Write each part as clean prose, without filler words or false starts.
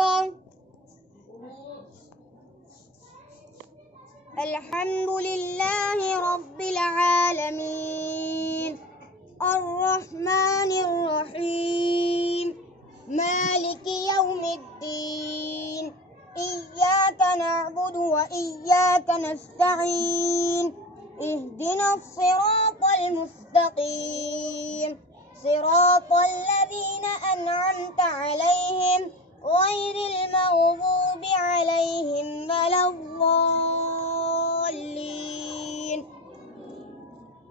أكبر. الحمد لله رب العالمين الرحمن الرحيم مالك يوم الدين إياك نعبد وإياك نستعين اهدنا الصراط المستقيم صراط الذين أنعمت عليهم غير المغضوب عليهم ولا الضالين.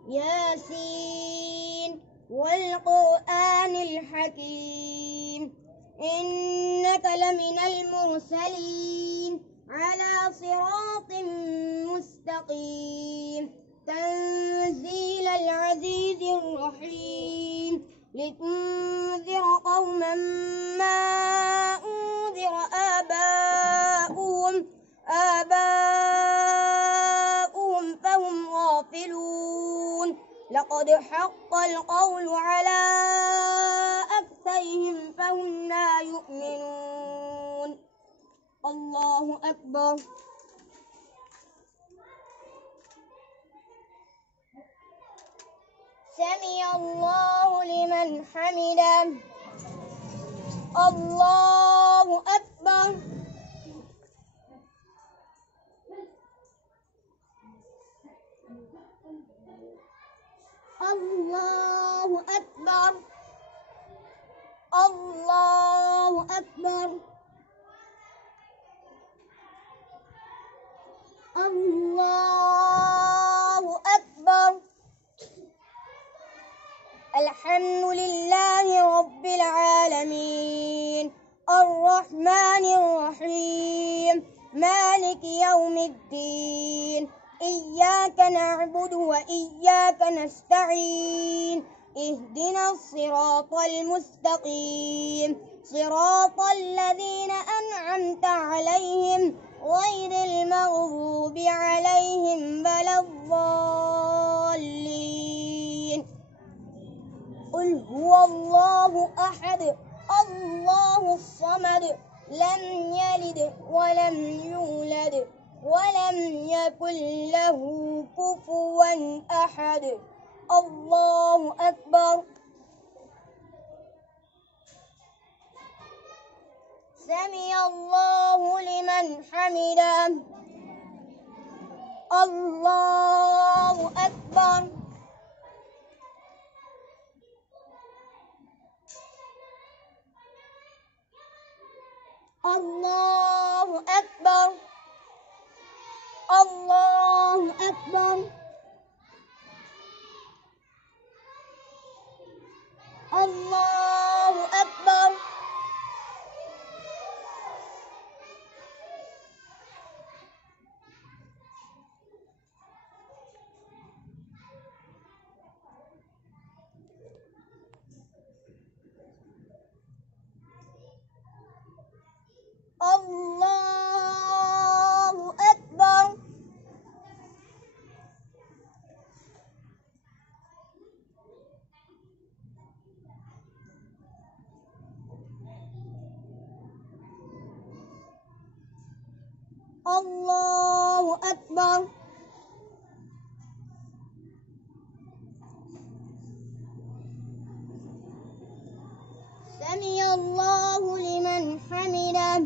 ياسين والقرآن الحكيم إنك لمن المرسلين على صراط مستقيم تنزيل العزيز الرحيم لتنذر قوما ما أنذر آباؤهم فهم غافلون لقد حق القول على أكثرهم فهم لا يؤمنون. الله أكبر. سمع الله لمن حمده. الله أكبر. الله أكبر. الله أكبر. الله أكبر. الحمد لله رب العالمين الرحمن الرحيم مالك يوم الدين إياك نعبد وإياك نستعين اهدنا الصراط المستقيم صراط الذين أنعمت عليهم غير المغضوب عليهم ولا الضالين. قل هو الله أحد الله الصمد لم يلد ولم يولد ولم يكن له كفوا أحد. الله أكبر. سمع الله لمن حمده. الله أكبر. الله أكبر. الله أكبر. الله أكبر. الله أكبر. الله أكبر. سمع الله لمن حمده.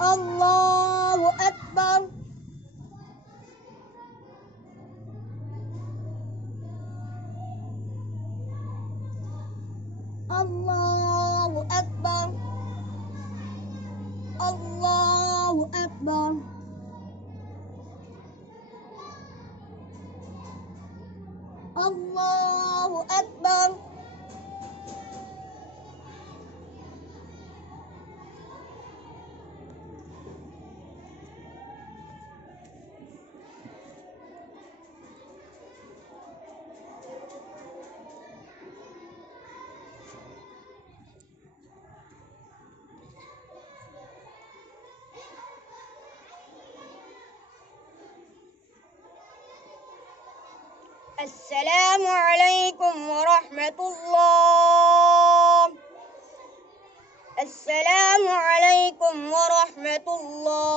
الله أكبر. الله أكبر. الله أكبر. الله أكبر. السلام عليكم ورحمة الله. السلام عليكم ورحمة الله.